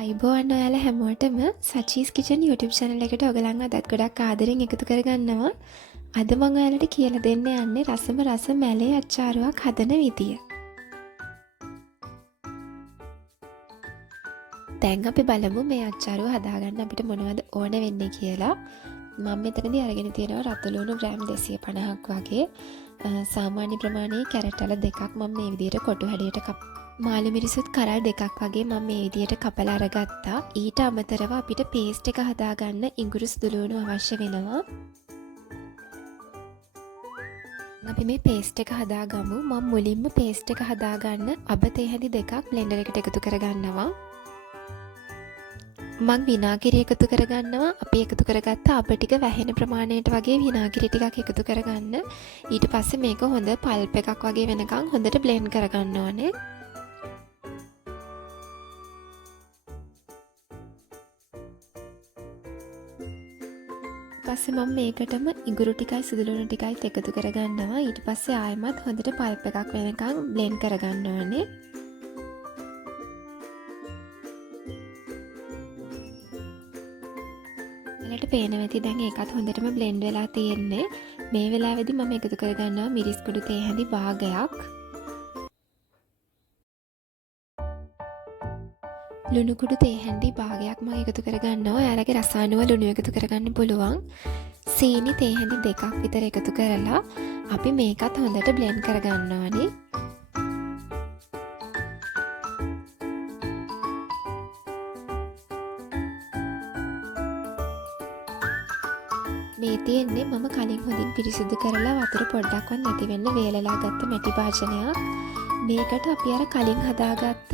අයිබෝන් ඔයාලා හැමෝටම සචීස් කිචන් YouTube channel එකට ඔයගලන්ව අදත් ගොඩක් ආදරෙන් එකතු කරගන්නවා. අද මම ඔයාලට කියලා දෙන්න යන්නේ රසම රස මැලේ අච්චාරුවක් හදන විදිය. දැන් අපි බලමු මේ අච්චාරුව හදාගන්න අපිට මොනවද ඕන වෙන්නේ කියලා. මම මෙතනදී අරගෙන තියෙනවා රතුළුණු ග්‍රෑම් 250ක් වගේ. සාමාන්‍ය ප්‍රමාණයේ කැරට් වල දෙකක් මම මේ විදියට කොටු හැඩයට මාළු මිරිසුත් කරල් දෙකක් වගේ මම මේ විදියට කපලා අරගත්තා. ඊට අමතරව අපිට පේස්ට් එක හදාගන්න ඉඟුරු සුදුලුණු අවශ්‍ය වෙනවා. අපි මේ පේස්ට් එක හදාගමු. මම මුලින්ම පේස්ට් එක හදාගන්න අබ තේ හැඳි දෙකක් බ්ලෙන්ඩර් එකට එකතු කරගන්නවා. මම විනාගිරි එකතු කරගන්නවා. අපි එකතු කරගත්ත අබ ටික වැහෙන ප්‍රමාණයට වගේ විනාගිරි ටිකක් එකතු කරගන්න. ඊට පස්සේ මේක හොඳ පල්ප් එකක් වගේ වෙනකන් හොඳට බ්ලෙන්ඩ් කරගන්න ඕනේ. පස්සේ මම මේකටම ඉඟුරු ටිකයි සුදුලුණු ටිකයි එකතු කරගන්නවා. ඊට පස්සේ ආයෙමත් හොඳට පල්ප් එකක් වෙනකන් බ්ලෙන්ඩ් කරගන්න ඕනේ. ඔයාලට පේනවා ඇති දැන් ඒකත් හොඳටම බ්ලෙන්ඩ් වෙලා තියෙන්නේ. මේ වෙලාවේදී මම එකතු කරගන්නවා මිරිස් කුඩු තේ හැඳි භාගයක්. ලුණු කුඩු තේ හැඳි භාගයක් මම එකතු කරගන්නවා. ඔයාලගේ රස අනුව ලුණු එකතු කරගන්න පුළුවන්. සීනි තේ හැඳි දෙකක් විතර එකතු කරලා අපි මේකත් හොඳට බ්ලෙන්ඩ් කරගන්න ඕනේ. මේ තියෙන්නේ මම කලින් හොඳින් පිරිසිදු කරලා වතුර පොඩ්ඩක්වත් නැති වෙන්න වේලලා ගත්ත මැටි භාජනයක්. මේකට අපි අර කලින් හදාගත්ත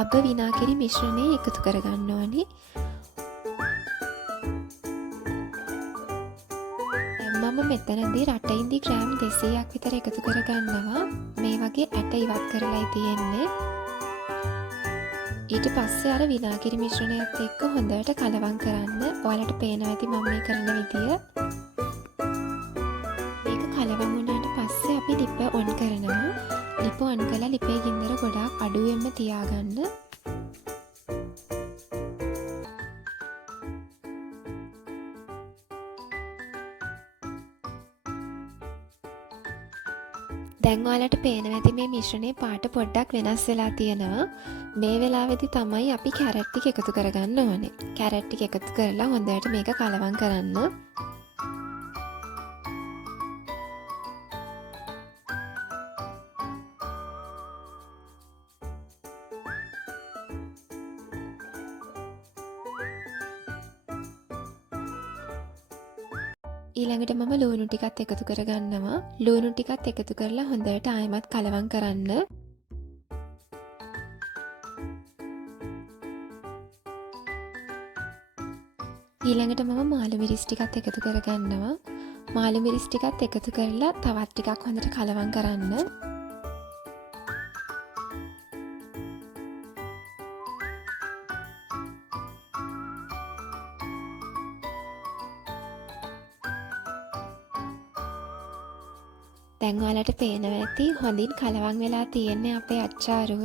අබ විනාගිරි මිශ්‍රණය එකතු කරගන්න ඕනේ. මම මෙතනදී රටයින්දි ග්‍රෑම් 200ක් විතර එකතු කරගන්නවා. මේ වගේ ඇට ඉවත් කරලායි තියෙන්නේ. ඊට පස්සේ අර විනාගිරි මිශ්‍රණයත් එක්ක හොඳට කලවම් කරන්න. ඔයාලට පේනවා ඇති මම මේ කරන විදිය. මේක කලවම් වුණාට පස්සේ අපි ලිප ඔන් කරනවා. ලිප ඔන් කළා ලිපේ ගින්දර ගොඩාක් අඩුවෙන්ම තියාගන්න. දැන් ඔයාලට පේනවා ඇති මේ මිශ්‍රණයේ පාට පොඩ්ඩක් වෙනස් වෙලා තියෙනවා. මේ වෙලාවේදී තමයි අපි කැරට් ටික එකතු කරගන්න ඕනේ. කැරට් ටික එකතු කරලා හොඳට මේක කලවම් කරන්න. ඊළඟට මම ලුණු ටිකත් එකතු කරගන්නවා. ලුණු ටිකත් එකතු කරලා හොඳට ආයෙමත් කලවම් කරන්න. ඊළඟට මම මාළු මිරිස් ටිකත් එකතු කරගන්නවා. මාළු මිරිස් ටිකත් එකතු කරලා තවත් ටිකක් හොඳට කලවම් කරන්න. දැන් ඔයාලට පේනවා ඇති හොඳින් කලවම් වෙලා තියෙන්නේ අපේ අච්චාරුව.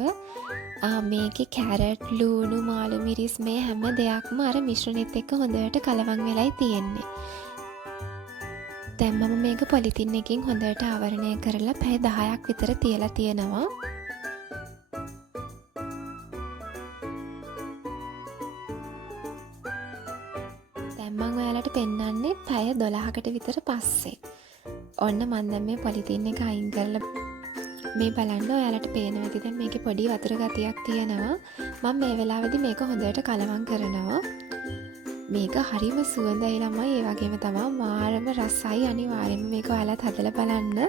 මේකේ කැරට්, ලුණු, මාළු මිරිස් මේ හැම දෙයක්ම අර මිශ්‍රණෙත් එක්ක හොඳට කලවම් වෙලායි තියෙන්නේ. දැන් මම මේක පොලිතින් එකකින් හොඳට ආවරණය කරලා පැය 10ක් විතර තියලා තියෙනවා. දැන් මම ඔයාලට පෙන්නන්නේ පැය 12කට විතර පස්සේ. ඔන්න මම දැන් මේ පොලිතින් එක අයින් කරලා මේ බලන්න ඔයාලට පේනවා ඇති දැන් මේකේ පොඩි වතුර ගතියක් තියෙනවා. මම මේ වෙලාවේදී මේක හොඳට කලවම් කරනවා. මේක හරිම සුවඳයි ළමයි. ඒ වගේම තමයි මාරම රසයි. අනිවාර්යයෙන්ම මේක ඔයාලත් හදලා බලන්න.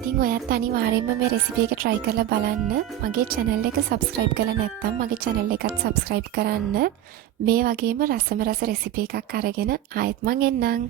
ඉතින් ඔයත් අනිවාර්යයෙන්ම මේ රෙසිපි එක try කරලා බලන්න. මගේ channel එක subscribe කරලා නැත්නම් මගේ channel එකත් subscribe කරන්න. මේ වගේම රසම රස රෙසිපි එකක් අරගෙන ආයෙත් මං එන්නම්.